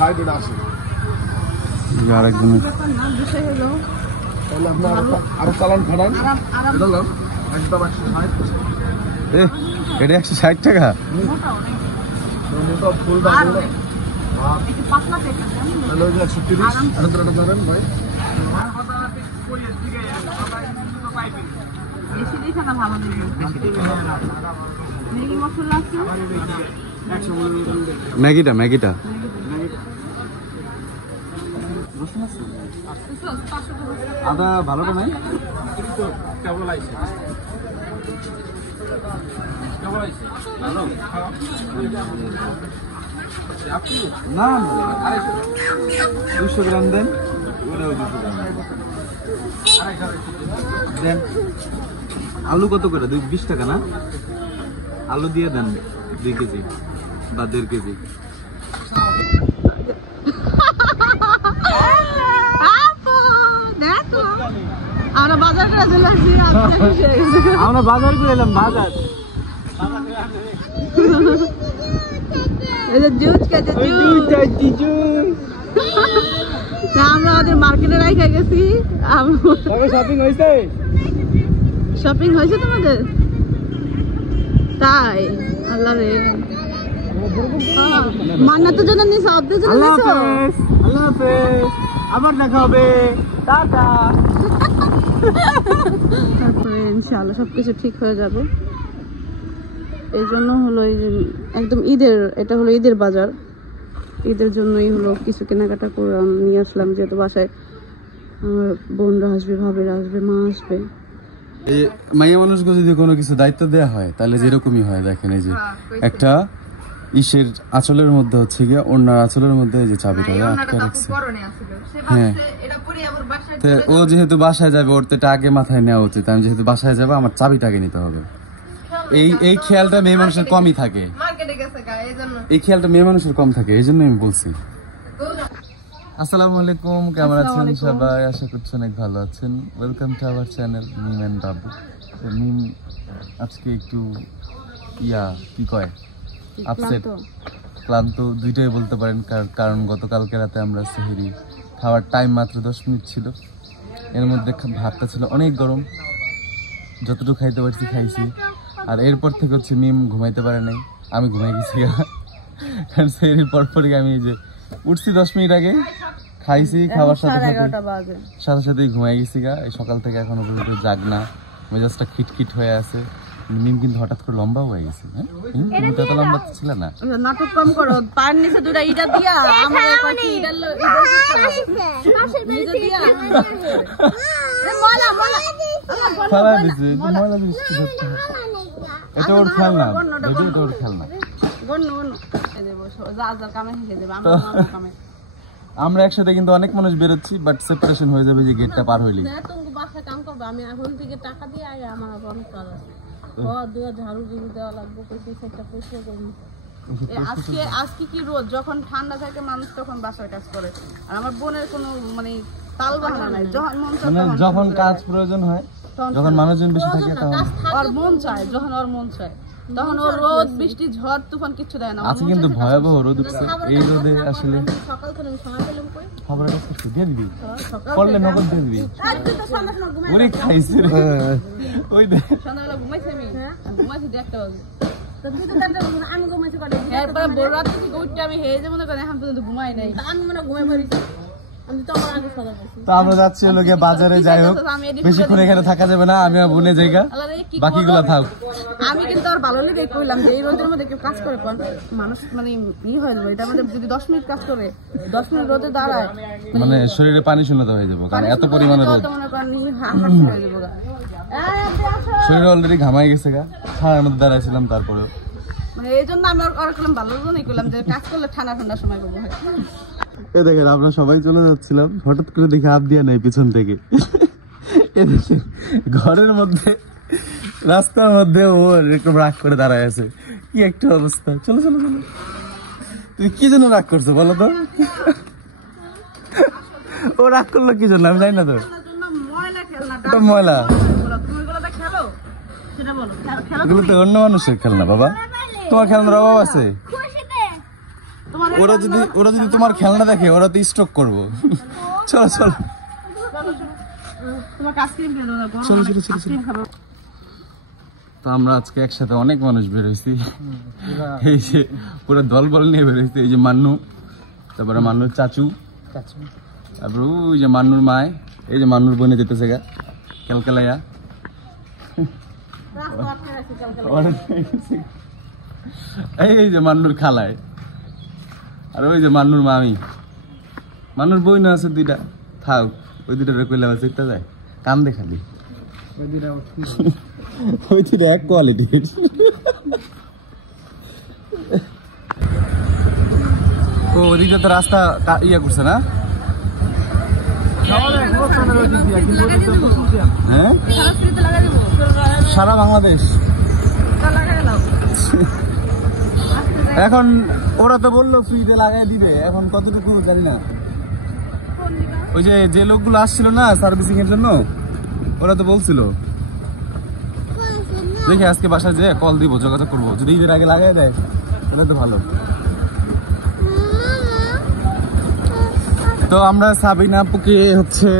60 এটা আছে আরেকজন তাহলে আপনার আরো চালান খাড়ান এটা নাম একদম 160 এটা 160 টাকা মোটা ফুল দাম তাহলে 130 আর এটা ধরেন ভাই বেশি দেখে না ভালো লাগে ম্যাগি মশলা আছে ম্যাগিটা আদা ভালোটা নাই কেবল আইছে হ্যালো না 200 গ্রাম দেন ওটাও 200 গ্রাম দেন আলু কত করে 20 টাকা না আলু দিয়ে দেন 2 কেজি বা 1.5 কেজি আমরা বাজার করে চলে আসছি আমরা বাজার করে এলাম বাজার জুস খেতে আমরা ওদের মার্কেটে রাইখা গেছি শপিং হয়েছে তোমাদের তাই আল্লাহ রে মান্নাতের জন্য নিস অর্ধের জন্য নিস আল্লাহ হাফেজ আবার দেখা হবে টাটা তারপরে ইনশাআল্লাহ সবকিছু ঠিক হয়ে যাবে এই জন্য হলো একদম এটা হলো ঈদের বাজার ঈদের জন্যই হলো কিছু কেনাকাটা করে নিয়ে আসলাম যেহেতু বাসায় আমার বোনরা আসবে ভাবিরা আসবে মা আসবে এই মাইয়া মানুষকে যদি কোনো কিছু দায়িত্ব দেওয়া হয় তাহলে যেরকমই হয় দেখেন এই যে একটা ইসের আঁচলের মধ্যে হচ্ছে গিয়ে ওনার আঁচলের মধ্যে এই যে চাবিটা আটকে রাখছে হ্যাঁ ও যেহেতু বাসায় যাবে ওর তো এটা আগে মাথায় নেওয়া উচিত আমি যেহেতু বাসায় যাবো আমার চাবিটা আগে নিতে হবে এই খেয়ালটা মেয়ে মানুষের কমই থাকে এই খেয়ালটা মেয়ে মানুষের কম থাকে এই জন্য আমি বলছি আসসালামু আলাইকুম কেমন আছেন সবাই আশা করছি অনেক ভালো আছেন welcome to our channel Mim and Babu Mim আজকে একটু কি কয় আপসেট ক্লান্ত দুইটাই বলতে পারেন কারণ গতকালকে রাতে আমরা সেহরি খাওয়ার টাইম মাত্র 10 মিনিট ছিল এর মধ্যে ভাতটা ছিল অনেক গরম যতটুকু খাইতে পারছি খাইছি আর এরপর থেকে হচ্ছে মিম ঘুমাইতে পারে নাই আমি ঘুমাই গেছি কারণ সেহরির পরপরই আমি এই যে উঠছি 10 মিনিট আগে খাইছি খাওয়ার সাথে সাথেই ঘুমাই গেছি এই সকাল থেকে এখনো পর্যন্ত জাগনা মেজাজটা খিটখিট হয়ে আছে মিম কিন্তু হঠাৎ করে লম্বা হয়ে গেছে হ্যাঁ তুমি তো এত লম্বা ছিল না নাটক কম করো পায়ের নিচে দুটা ইটা দিয়া আমাদের কয়টি ইটা নিচে দিয়া ফালা দিছে ময়লা দিছে এটা ওর খেলনা বেবি এটা ওর খেলনা আমরা একসাথে কিন্তু অনেক মানুষ বেরোচ্ছি বাট সেপারেশন হয়ে যাবে যে গেটটা পার হইলি তুমি বাসায় কাম করবে আমি এখন থেকে টাকা দিয়ে আমার অনেক কাজ আছে ঝাড়ু দেওয়া লাগবে আজকে কি রোদ যখন ঠান্ডা থাকে মানুষ তখন বাসার কাজ করে আর আমার বোনের কোনো মানে তাল বাহানা নাই যখন মন চায় যখন কাজ প্রয়োজন হয় যখন মানুষজন বেশি থাকে তখন ওর মন চায় যখন ওর মন চায় তখন ওর রোদ বৃষ্টি ঝড় তুফান কিছু দেয় না আজকে কিন্তু ভয়াবহ রোদ উঠছে এই রোদে আসলে সকাল থেকে সময় পেলাম কই খবরের কাছে কিছু দিয়ে দিবি পড়লে নগদ দিয়ে দিবি ওরে খাইছে রে ওই দে সন্ধ্যাবেলা ঘুমাইছি আমি ঘুমাইছি দেখতে হবে আমি ঘুমাইছি করে এরপরে বড় রাত থেকে উঠতে আমি হেয়ে যে মনে করেন এখন পর্যন্ত ঘুমাই নাই আমি মনে ঘুমাই পড়েছি তো আমরা যাচ্ছি হলো গিয়ে বাজারে যাই হোক বেশিক্ষণ এখানে থাকা যাবে না আমি বোনে জায়গা বাকিগুলা থাক আমি কিন্তু আর ভালো লেগে কইলাম যে এই রোদের মধ্যে কেউ কাজ করে মানুষ মানে হয়ে যাবে এটা আমাদের যদি 10 মিনিট কাজ করে 10 মিনিট রোদে দাঁড়ায় মানে শরীরে পানি শূন্যতা হয়ে যাবে কারণ এত পরিমাণে রোদ শরীরে অলরেডি ঘামাই গেছে গা ছায়ার মধ্যে দাঁড়াইছিলাম তারপরে মানে এই জন্য আমি আর করলাম ভালো জন্যই করলাম যে কাজ করলে ঠান্ডা সময় করবো এ দেখেন আমরা সবাই চলে যাচ্ছিলাম হঠাৎ করে দেখে হাত দিয়ে নাই পিছন থেকে এ দেখেন ঘরের মধ্যে রাস্তার মধ্যে ও এরকম রাগ করে দাঁড়ায় আছে কি একটা অবস্থা চলো চলো চলো তুমি কি জন্য রাগ করছো বলো তো ও রাগ করলো কি জন্য আমি জানি না তো এটা ময়লা এগুলো তো অন্য মানুষের খেলনা বাবা তোমার খেলনার অভাব আছে ওরা যদি তোমার খেলনা দেখে ওরা তো স্ট্রোক করবো। চলো চলো তো আমরা আজকে একসাথে অনেক মানুষ বেরোইছি, এই যে পুরো দল বল নিয়ে বেরোইছি। এই যে মান্নু, তারপরে মান্নুর চাচু, তারপরে ওই যে মান্নুর মায়, এই যে মান্নুর বোনে যেতেছে গা ক্যালকালাইয়া, এই যে মান্নুর খালায়, আর ওই যে মান্নুর মামি। মান্নুর বই না আছে দুইটা, থাক ওই দুইটা কইলে আমার চিন্তা যায়, কান দেখালি ওই দুইটা এক কোয়ালিটির। ও ওদিকে তো রাস্তা ইয়ে করছে না? হ্যাঁ সারা বাংলাদেশ। এখন ওরা তো বললো ফ্রিতে লাগাই দিবে, এখন কতটুকু জানি না। ওই যে লোকগুলো আসছিল না সার্ভিসিং এর জন্য, ওরা তো বলছিল। দেখি আজকে বাসায় যে কল দিব, যোগাযোগ করবো, যদি ঈদের আগে লাগাই দেয় ওটা তো ভালো। তো আমরা সাবিনা আপুকে হচ্ছে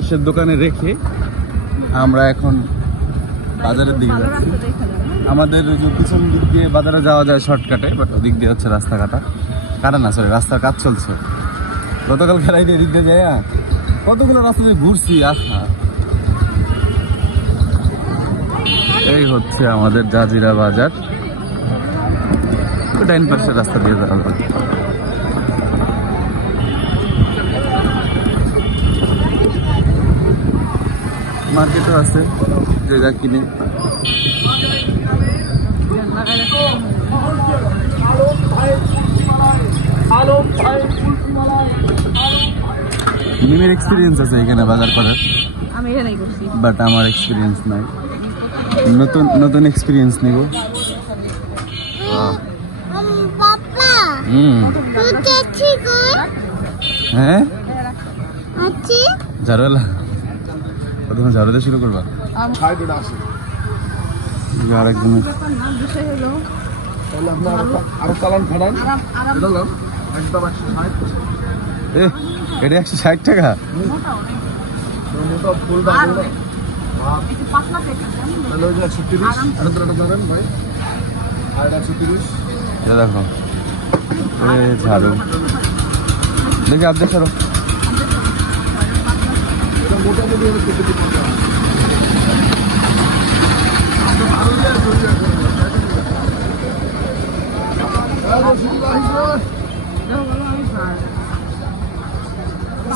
ইসের দোকানে রেখে আমরা এখন বাজারের দিকে যাচ্ছি। আমাদের যে পিছন দিক দিয়ে বাজারে যাওয়া যায় শর্টকাটে, বাট ওদিক দিয়ে হচ্ছে রাস্তা কাটা না, সরি রাস্তার কাজ চলছে। গতকাল খেলাই দিয়ে দিক দিয়ে যায় কতগুলো রাস্তা দিয়ে ঘুরছি। আচ্ছা এই হচ্ছে আমাদের জাজিরা বাজার, ডাইন পাশের রাস্তা দিয়ে যাওয়া যায়। মার্কেটও আছে, যে যা কিনে। মিমের এক্সপিরিয়েন্স আছে এখানে বাজার করার, বাট আমার এক্সপিরিয়েন্স নাই। নতুন এক্সপিরিয়েন্স নিব। হ্যাঁ ঝাড়ুওয়ালা, প্রথমে ঝাড়ু দিয়ে শুরু করবা। আরেকজন আরো চালান খাড়ান, এটা 160 টাকা। দেখো ঝাড়ু দেখি আর দেখারো।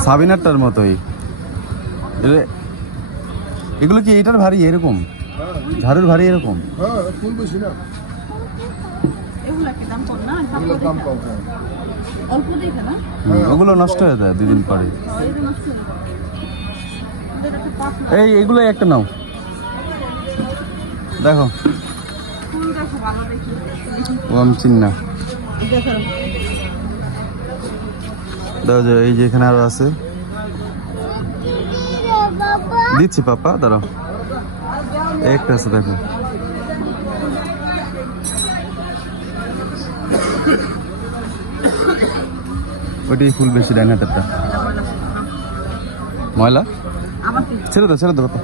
সাবিনারটার মতোই এগুলো কি? এটার ভারী এরকম, ঝাড়ুর ভারী এরকম। ওগুলো নষ্ট হয়ে যায় 2 দিন পরে। এইগুলো একটা নাও, দেখো ও আমি চিন্না। দাও যে এই যে এখানে আরো আছে, দিচ্ছি পাপা, দাঁড়াও একটা আছে দেখো। ওইটাই ফুল বেশি, ডাইন হাতেরটা ময়লা। ছেড়ে দাও পাপা।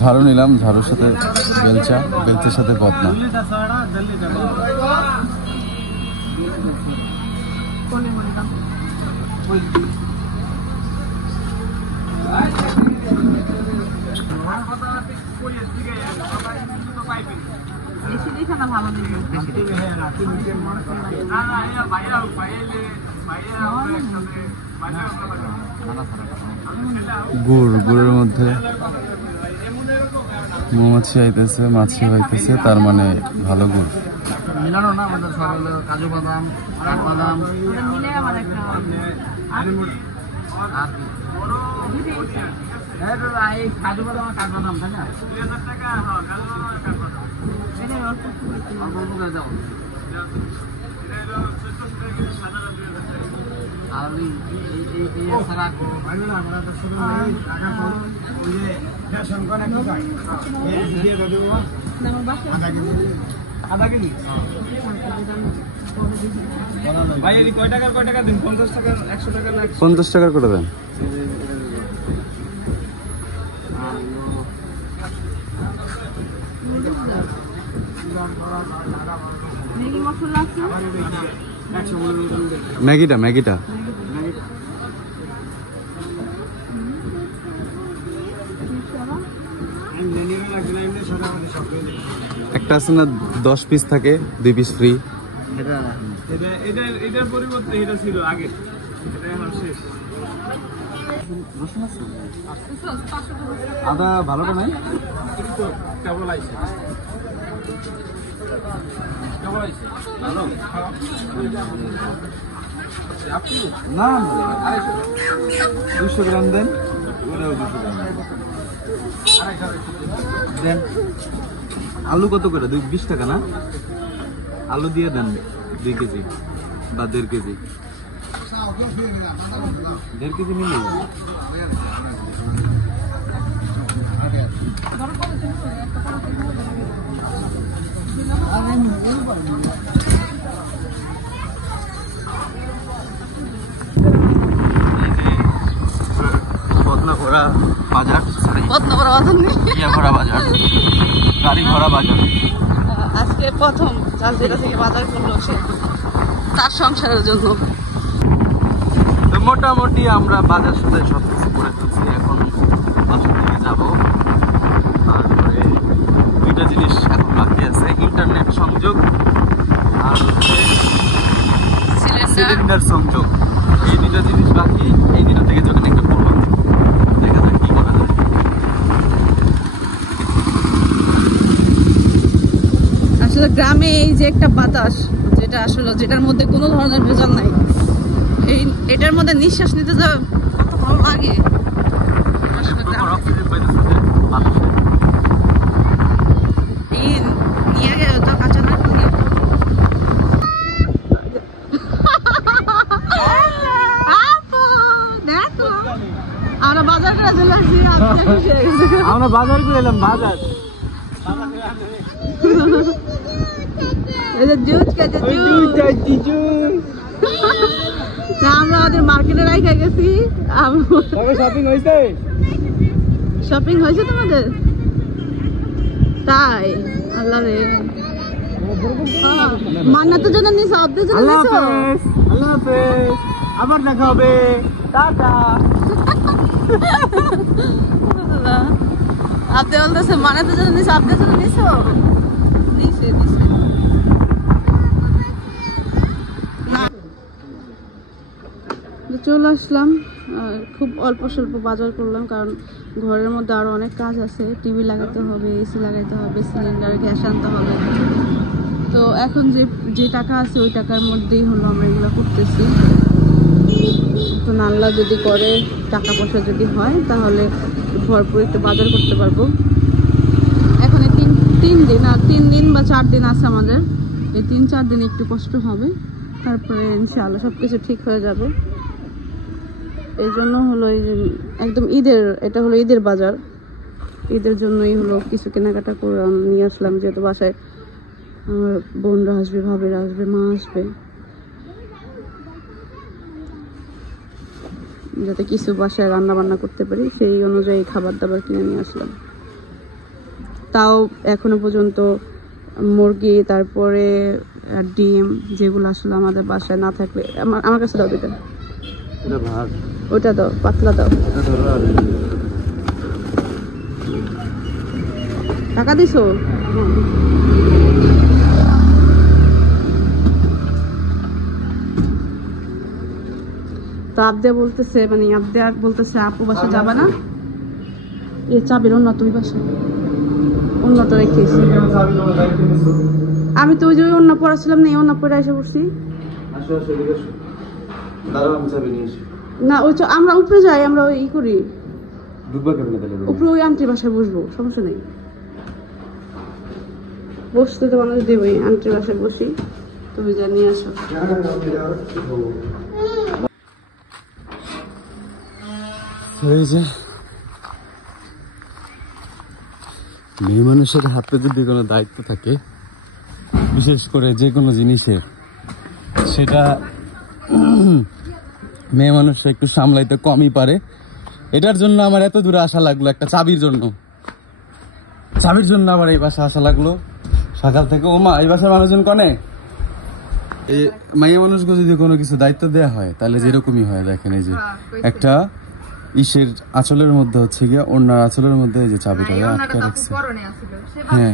ঝাড়ু নিলাম, ঝাড়ুর সাথে বেলচার সাথে বদনা। গুড়ের মধ্যে মৌমাছি আইতেছে, মাছি হইতেছে, তার মানে ভালো গুড় মিলানো না আমাদের সব হলো কাজু বাদাম, কাঠবাদাম, কাজু বাদাম, কাঠবাদাম তাই না? আর এই আধা কেজি ভাই এই কয় টাকা দিন 50 টাকা 100 টাকা না 50 টাকার করে দেন। ম্যাগি মশলা আছে ম্যাগিটা একটা আছে না 10 পিস থাকে 2 পিস ফ্রি। এটার পরিবর্তে এটা ছিল আগে, এটা এখন শেষ। আদা ভালোটা নাই কেবল আইছে ভালো না 200 গ্রাম দেন, ওটাও 200 গ্রাম দেন। আলু কত করে? 20 টাকা না? আলু দিয়ে দেন 2 কেজি বা 1.5 কেজি। 1.5 কেজি নিলে পদ্মা বাজার, বাজার, গাড়ি ঘোড়া বাজার। আজকে প্রথম যার যেটা থেকে বাজার করলো সে তার সংসারের জন্য। তো মোটামুটি আমরা বাজার সাথে সবকিছু করে ফেলছি। এখন বাজার থেকে যাবো। তারপরে 2টা জিনিস এখন বাকি আছে, ইন্টারনেট সংযোগ আর সিলিন্ডার সংযোগ। এই 2টা জিনিস বাকি। এই 2টা থেকে যখন একটা করবো, দেখা যাক কি করা যায়। আসলে গ্রামে এই যে একটা বাতাস, যেটা আসলে যেটার মধ্যে কোনো ধরনের ভেজাল নাই, এটার মধ্যে নিঃশ্বাস নিতে যা কত ভালো লাগে। আসলে নিয়ে গেল তো কাঁচা না দেখো আমরা বাজার করে চলে আসছি। আমরা বাজার করে এলাম। বাজার আমরা ওদের মার্কেটে রাখা গেছি। শপিং হয়েছে তোমাদের? তাই? আল্লাহ রে, মান্নাতের জন্য নিছো, আপনাদের জন্য নিছো? আল্লাহ হাফেজ, আবার দেখা হবে, টাটা। আপনি বলতেছে মান্নাতের জন্য নিছো, আপনাদের জন্য নিছো? নিছে চলে আসলাম। খুব অল্প স্বল্প বাজার করলাম, কারণ ঘরের মধ্যে আরো অনেক কাজ আছে। টিভি লাগাতে হবে, এসি লাগাতে হবে, সিলিন্ডার গ্যাস আনতে হবে। তো এখন যে টাকা আছে ওই টাকার মধ্যেই হলো আমরা এগুলো করতেছি। তো আল্লাহ যদি করে, টাকা পয়সা যদি হয়, তাহলে ভরপুর একটু বাজার করতে পারবো। এখন এই তিন দিন আর 3 দিন বা 4 দিন আছে আমাদের। এই 3-4 দিন একটু কষ্ট হবে, তারপরে ইনশাআল্লাহ সবকিছু ঠিক হয়ে যাবে। এই জন্য হলো একদম এটা হলো ঈদের বাজার। ঈদের জন্যই হলো কিছু কেনাকাটা করে নিয়ে আসলাম, যেহেতু বাসায় আমার বোনরা আসবে, ভাবিরা আসবে, মা আসবে, যাতে কিছু বাসায় রান্না বান্না করতে পারি সেই অনুযায়ী খাবার দাবার কিনে নিয়ে আসলাম। তাও এখনো পর্যন্ত মুরগি, তারপরে ডিম, যেগুলো আসলে আমাদের বাসায় না থাকলে আমার কাছে দাও দুটো। ওটা দাও, পাতলা দাও। টাকা দিছো? তো আবদে বলতেছে, আপু বাসা যাবে না, এ চাবির উন্নত ওই বাসা উন্নত রেখেছি। আমি তো ওই যে অন্য পড়াছিলাম না, অন্য পড়ে এসে পড়ছি না। ওই আমরা উপরে যাই, আমরা ওই করি উপরে, ওই আন্টির বাসায় বসবো, সমস্যা নেই। বসতে তো মানুষ দেবই, আন্টির বাসায় বসি। তুমি যা নিয়ে আসো। মেয়ে মানুষের হাতে যদি কোনো দায়িত্ব থাকে, বিশেষ করে যে কোনো জিনিসের, সেটা মেয়ে মানুষ একটু সামলাইতে কমই পারে। এটার জন্য আমার এত দূরে আসা লাগলো একটা চাবির জন্য। চাবির জন্য আবার এই বাসা আসা লাগলো সকাল থেকে। ও মা, এই বাসার মানুষজন কনে এই মাইয়া মানুষকে যদি কোনো কিছু দায়িত্ব দেওয়া হয় তাহলে যেরকমই হয়। দেখেন এই যে একটা ইসের আঁচলের মধ্যে হচ্ছে গিয়া ওনার আঁচলের মধ্যে যে চাবিটা আটকে রাখছে। হ্যাঁ,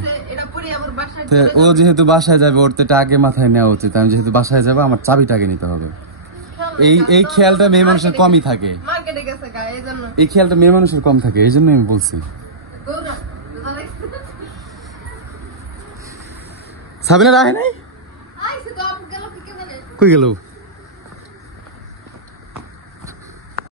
ও যেহেতু বাসায় যাবে ওর তো এটা আগে মাথায় নেওয়া উচিত। আমি যেহেতু বাসায় যাবো আমার চাবিটা আগে নিতে হবে। এই খেয়ালটা মেয়ে মানুষের কমই থাকে, এই খেয়ালটা মেয়ে মানুষের কম থাকে, এই জন্য আমি বলছি। সাবিনা রাখে নাই, কই গেল?